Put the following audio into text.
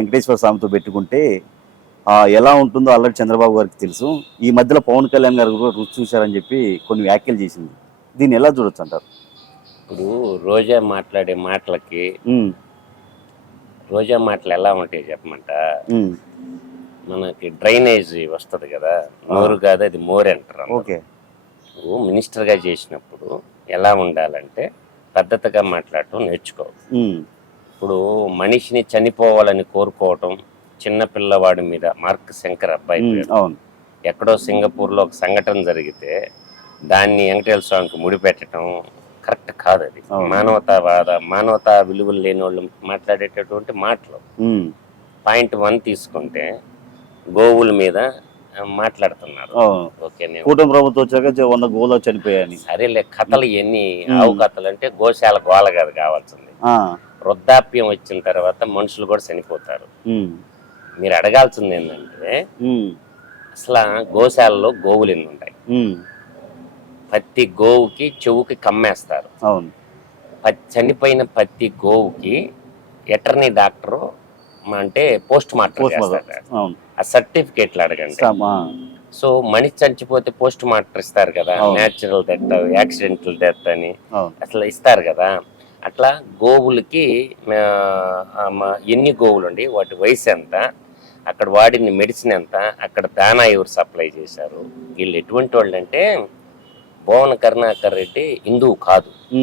వెంకటేశ్వర స్వామితో పెట్టుకుంటే ఎలా ఉంటుందో ఆల్రెడీ చంద్రబాబు గారికి తెలుసు. ఈ మధ్యలో పవన్ కళ్యాణ్ గారు కూడా రుచి చూశారని చెప్పి కొన్ని వ్యాఖ్యలు చేసింది. దీన్ని ఎలా చూడొచ్చు అంటారు? ఇప్పుడు రోజా మాట్లాడే మాటలకి రోజా మాటలు ఎలా ఉంటాయి చెప్పమంట. మనకి డ్రైనేజ్ వస్తుంది కదా, నోరు కాదు అది మోర్ అంటారు. ఓకే, నువ్వు మినిస్టర్గా చేసినప్పుడు ఎలా ఉండాలంటే పద్ధతిగా మాట్లాడటం నేర్చుకోవాలి. ఇప్పుడు మనిషిని చనిపోవాలని కోరుకోవటం, చిన్న పిల్లవాడి మీద మార్క్ శంకర్ అబ్బాయి ఎక్కడో సింగపూర్లో ఒక సంఘటన జరిగితే దాన్ని వెంకటేశ్వర స్వామికి ముడిపెట్టడం కరెక్ట్ కాదు. అది మానవతా విలువలు లేని వాళ్ళు మాట్లాడేటటువంటి మాటలు. పాయింట్ 1 తీసుకుంటే గోవుల మీద మాట్లాడుతున్నారు. కూటమి ప్రభుత్వం వచ్చాక 100 గోవులు చనిపోయాయని. సరేలే, కథలు ఎన్ని ఆవు కథలు అంటే గోశాల గోల కాదు కావాల్సింది. వృద్ధాప్యం వచ్చిన తర్వాత మనుషులు కూడా చనిపోతారు. మీరు అడగాల్సింది ఏంటంటే అసలు గోశాలలో గోవులు ఎన్ని ఉంటాయి? ప్రతి గోవుకి చెవుకి కమ్మేస్తారు. చనిపోయిన ప్రతి గోవుకి ఎటర్నీ డాక్టర్ అంటే పోస్ట్ మార్టం చేస్తారు. ఆ సర్టిఫికేట్లు అడగండి. సో మనిషి చనిపోతే పోస్ట్ మార్టం ఇస్తారు కదా, న్యాచురల్ డెత్, యాక్సిడెంటల్ డెత్ అని అసలు ఇస్తారు కదా. అట్లా గోవులకి ఎన్ని గోవులు ఉండి, వాటి వయసు ఎంత, అక్కడ వాడిన మెడిసిన్ ఎంత, అక్కడ దానా ఎవరు సప్లై చేశారు, వీళ్ళు ఎటువంటి వాళ్ళు అంటే భువన కరుణాకర్ రెడ్డి హిందువు కాదు.